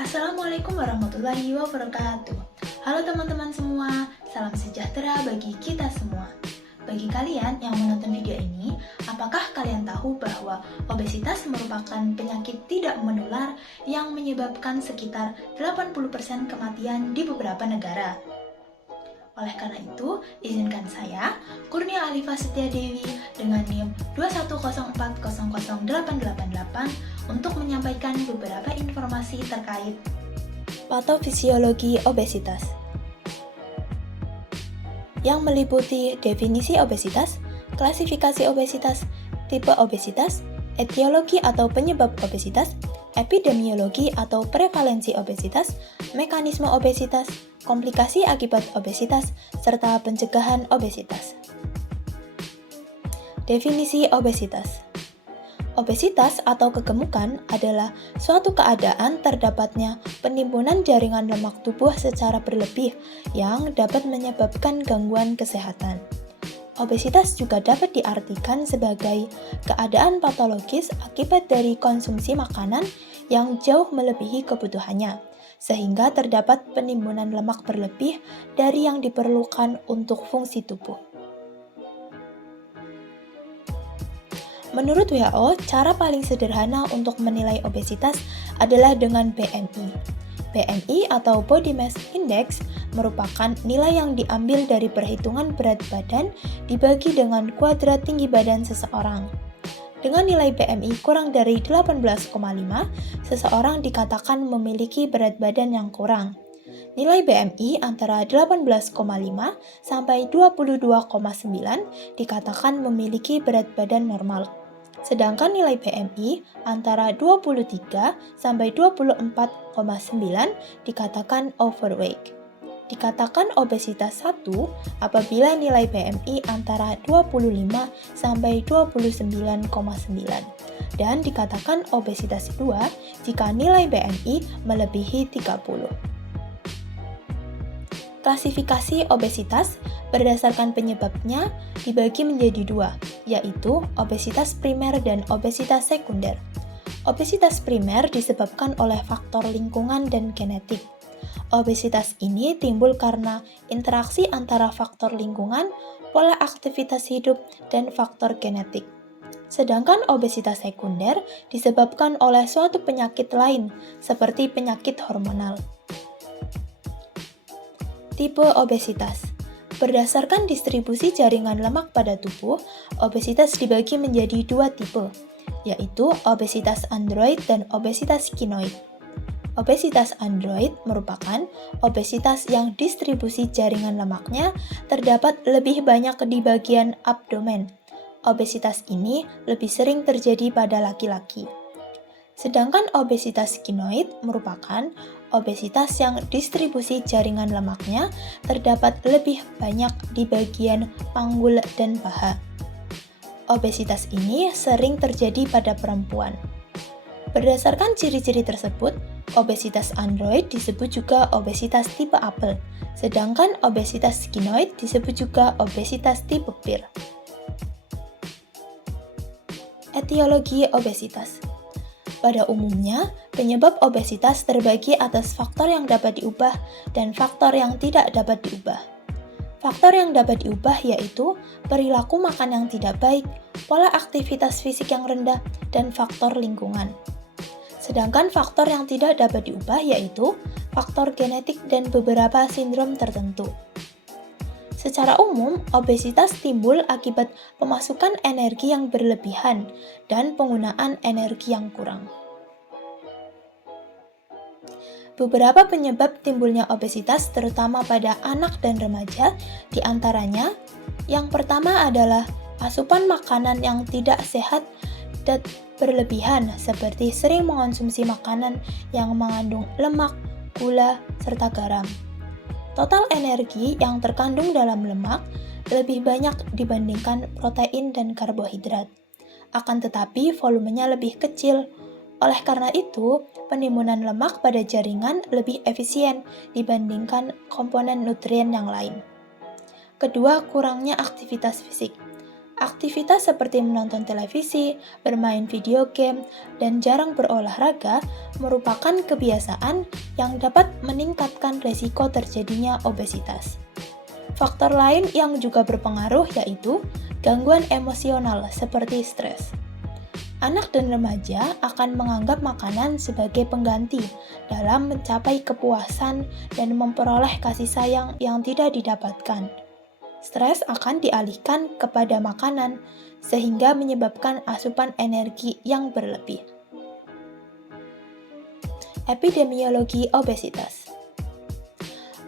Assalamualaikum warahmatullahi wabarakatuh. Halo teman-teman semua, salam sejahtera bagi kita semua. Bagi kalian yang menonton video ini, apakah kalian tahu bahwa obesitas merupakan penyakit tidak menular yang menyebabkan sekitar 80% kematian di beberapa negara? Oleh karena itu, izinkan saya, Kurnia Alifa Setiadewi dengan NIM 210400888 untuk menyampaikan beberapa informasi terkait patofisiologi obesitas yang meliputi definisi obesitas, klasifikasi obesitas, tipe obesitas, etiologi atau penyebab obesitas, epidemiologi atau prevalensi obesitas, mekanisme obesitas, komplikasi akibat obesitas, serta pencegahan obesitas. Definisi obesitas. Obesitas atau kegemukan adalah suatu keadaan terdapatnya penimbunan jaringan lemak tubuh secara berlebih yang dapat menyebabkan gangguan kesehatan. Obesitas juga dapat diartikan sebagai keadaan patologis akibat dari konsumsi makanan yang jauh melebihi kebutuhannya, sehingga terdapat penimbunan lemak berlebih dari yang diperlukan untuk fungsi tubuh. Menurut WHO, cara paling sederhana untuk menilai obesitas adalah dengan BMI. BMI atau Body Mass Index merupakan nilai yang diambil dari perhitungan berat badan dibagi dengan kuadrat tinggi badan seseorang. Dengan nilai BMI kurang dari 18,5, seseorang dikatakan memiliki berat badan yang kurang. Nilai BMI antara 18,5 sampai 22,9 dikatakan memiliki berat badan normal. Sedangkan nilai BMI antara 23 sampai 24,9 dikatakan overweight. Dikatakan obesitas 1 apabila nilai BMI antara 25 sampai 29,9 dan dikatakan obesitas 2 jika nilai BMI melebihi 30. Klasifikasi obesitas berdasarkan penyebabnya dibagi menjadi dua, yaitu obesitas primer dan obesitas sekunder. Obesitas primer disebabkan oleh faktor lingkungan dan genetik. Obesitas ini timbul karena interaksi antara faktor lingkungan, pola aktivitas hidup, dan faktor genetik. Sedangkan obesitas sekunder disebabkan oleh suatu penyakit lain, seperti penyakit hormonal. Tipe obesitas. Berdasarkan distribusi jaringan lemak pada tubuh, obesitas dibagi menjadi dua tipe, yaitu obesitas android dan obesitas skinoid. Obesitas android merupakan obesitas yang distribusi jaringan lemaknya terdapat lebih banyak di bagian abdomen. Obesitas ini lebih sering terjadi pada laki-laki. Sedangkan obesitas skinoid merupakan obesitas yang distribusi jaringan lemaknya terdapat lebih banyak di bagian panggul dan paha. Obesitas ini sering terjadi pada perempuan. Berdasarkan ciri-ciri tersebut, obesitas android disebut juga obesitas tipe apel, sedangkan obesitas skinoid disebut juga obesitas tipe pear. Etiologi obesitas. Pada umumnya, penyebab obesitas terbagi atas faktor yang dapat diubah dan faktor yang tidak dapat diubah. Faktor yang dapat diubah yaitu perilaku makan yang tidak baik, pola aktivitas fisik yang rendah, dan faktor lingkungan. Sedangkan faktor yang tidak dapat diubah yaitu faktor genetik dan beberapa sindrom tertentu. Secara umum, obesitas timbul akibat pemasukan energi yang berlebihan dan penggunaan energi yang kurang. Beberapa penyebab timbulnya obesitas terutama pada anak dan remaja, diantaranya yang pertama adalah asupan makanan yang tidak sehat dan berlebihan seperti sering mengonsumsi makanan yang mengandung lemak, gula, serta garam. Total energi yang terkandung dalam lemak lebih banyak dibandingkan protein dan karbohidrat. Akan tetapi volumenya lebih kecil. Oleh karena itu, penimbunan lemak pada jaringan lebih efisien dibandingkan komponen nutrien yang lain. Kedua, kurangnya aktivitas fisik. Aktivitas seperti menonton televisi, bermain video game, dan jarang berolahraga merupakan kebiasaan yang dapat meningkatkan risiko terjadinya obesitas. Faktor lain yang juga berpengaruh yaitu gangguan emosional seperti stres. Anak dan remaja akan menganggap makanan sebagai pengganti dalam mencapai kepuasan dan memperoleh kasih sayang yang tidak didapatkan. Stres akan dialihkan kepada makanan, sehingga menyebabkan asupan energi yang berlebih. Epidemiologi obesitas.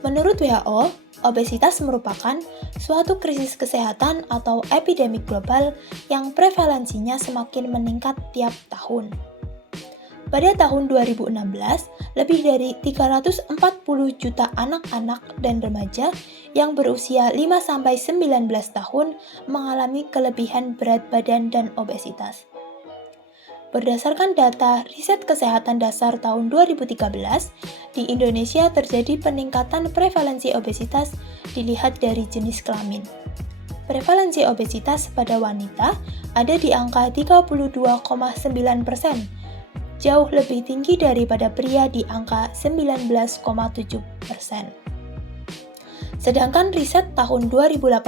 Menurut WHO, obesitas merupakan suatu krisis kesehatan atau epidemi global yang prevalensinya semakin meningkat tiap tahun. Pada tahun 2016, lebih dari 340 juta anak-anak dan remaja yang berusia 5-19 tahun mengalami kelebihan berat badan dan obesitas. Berdasarkan data Riset Kesehatan Dasar tahun 2013, di Indonesia terjadi peningkatan prevalensi obesitas dilihat dari jenis kelamin. Prevalensi obesitas pada wanita ada di angka 32,9%, jauh lebih tinggi daripada pria di angka 19,7%. Sedangkan riset tahun 2018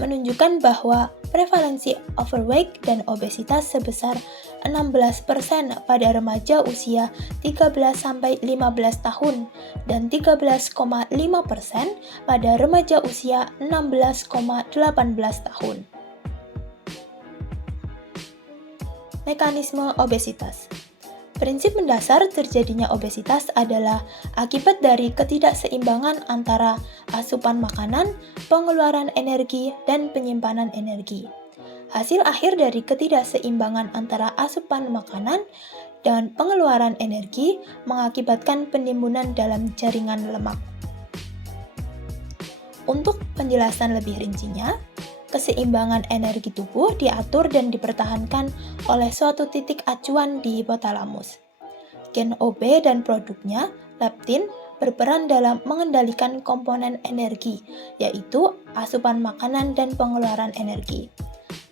menunjukkan bahwa prevalensi overweight dan obesitas sebesar 16% pada remaja usia 13-15 tahun dan 13,5% pada remaja usia 16,18 tahun. Mekanisme obesitas. Prinsip mendasar terjadinya obesitas adalah akibat dari ketidakseimbangan antara asupan makanan, pengeluaran energi, dan penyimpanan energi. Hasil akhir dari ketidakseimbangan antara asupan makanan dan pengeluaran energi mengakibatkan penimbunan dalam jaringan lemak. Untuk penjelasan lebih rincinya, keseimbangan energi tubuh diatur dan dipertahankan oleh suatu titik acuan di hipotalamus. Gen OB dan produknya, leptin, berperan dalam mengendalikan komponen energi, yaitu asupan makanan dan pengeluaran energi.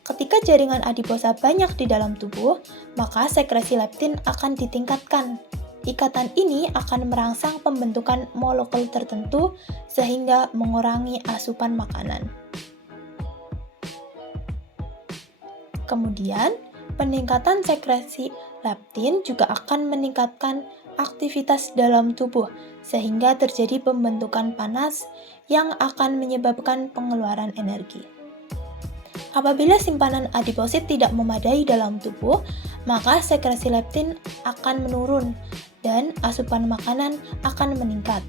Ketika jaringan adiposa banyak di dalam tubuh, maka sekresi leptin akan ditingkatkan. Ikatan ini akan merangsang pembentukan molekul tertentu sehingga mengurangi asupan makanan. Kemudian, peningkatan sekresi leptin juga akan meningkatkan aktivitas dalam tubuh, sehingga terjadi pembentukan panas yang akan menyebabkan pengeluaran energi. Apabila simpanan adiposit tidak memadai dalam tubuh, maka sekresi leptin akan menurun dan asupan makanan akan meningkat.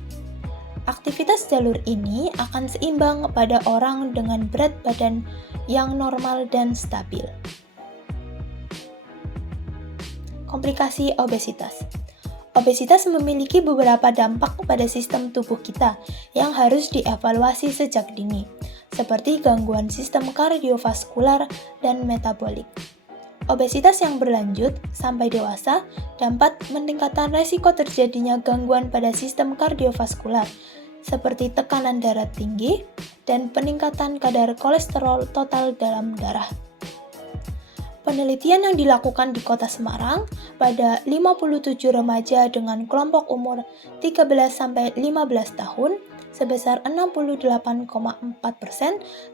Aktivitas jalur ini akan seimbang pada orang dengan berat badan yang normal dan stabil. Komplikasi obesitas. Obesitas memiliki beberapa dampak pada sistem tubuh kita yang harus dievaluasi sejak dini, seperti gangguan sistem kardiovaskular dan metabolik. Obesitas yang berlanjut sampai dewasa dapat meningkatkan resiko terjadinya gangguan pada sistem kardiovaskular, seperti tekanan darah tinggi dan peningkatan kadar kolesterol total dalam darah. Penelitian yang dilakukan di Kota Semarang pada 57 remaja dengan kelompok umur 13-15 tahun sebesar 68,4%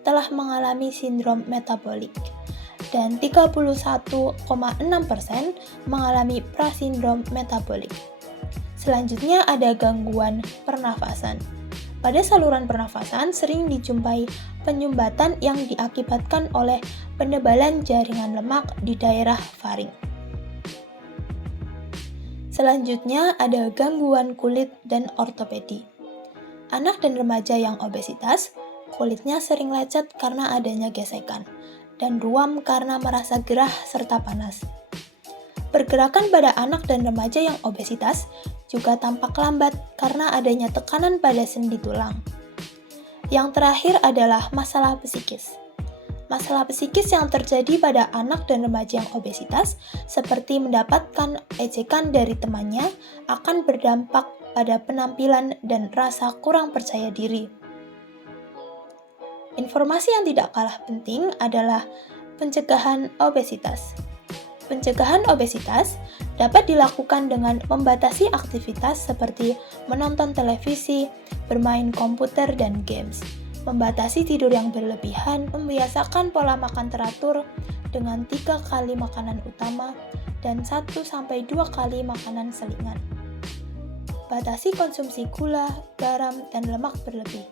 telah mengalami sindrom metabolik dan 31,6% mengalami prasindrom metabolik. Selanjutnya ada gangguan pernafasan. Pada saluran pernafasan sering dijumpai penyumbatan yang diakibatkan oleh penebalan jaringan lemak di daerah faring. Selanjutnya ada gangguan kulit dan ortopedi. Anak dan remaja yang obesitas, kulitnya sering lecet karena adanya gesekan, dan ruam karena merasa gerah serta panas. Pergerakan pada anak dan remaja yang obesitas juga tampak lambat karena adanya tekanan pada sendi tulang. Yang terakhir adalah masalah psikis. Masalah psikis yang terjadi pada anak dan remaja yang obesitas, seperti mendapatkan ejekan dari temannya, akan berdampak pada penampilan dan rasa kurang percaya diri. Informasi yang tidak kalah penting adalah pencegahan obesitas. Pencegahan obesitas dapat dilakukan dengan membatasi aktivitas seperti menonton televisi, bermain komputer, dan games. Membatasi tidur yang berlebihan, membiasakan pola makan teratur dengan 3 kali makanan utama dan 1-2 kali makanan selingan. Batasi konsumsi gula, garam, dan lemak berlebih.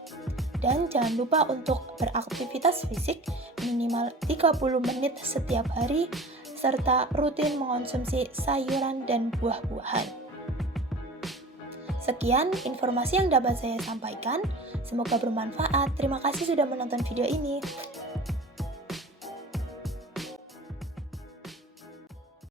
Dan jangan lupa untuk beraktivitas fisik minimal 30 menit setiap hari, serta rutin mengonsumsi sayuran dan buah-buahan. Sekian informasi yang dapat saya sampaikan. Semoga bermanfaat. Terima kasih sudah menonton video ini.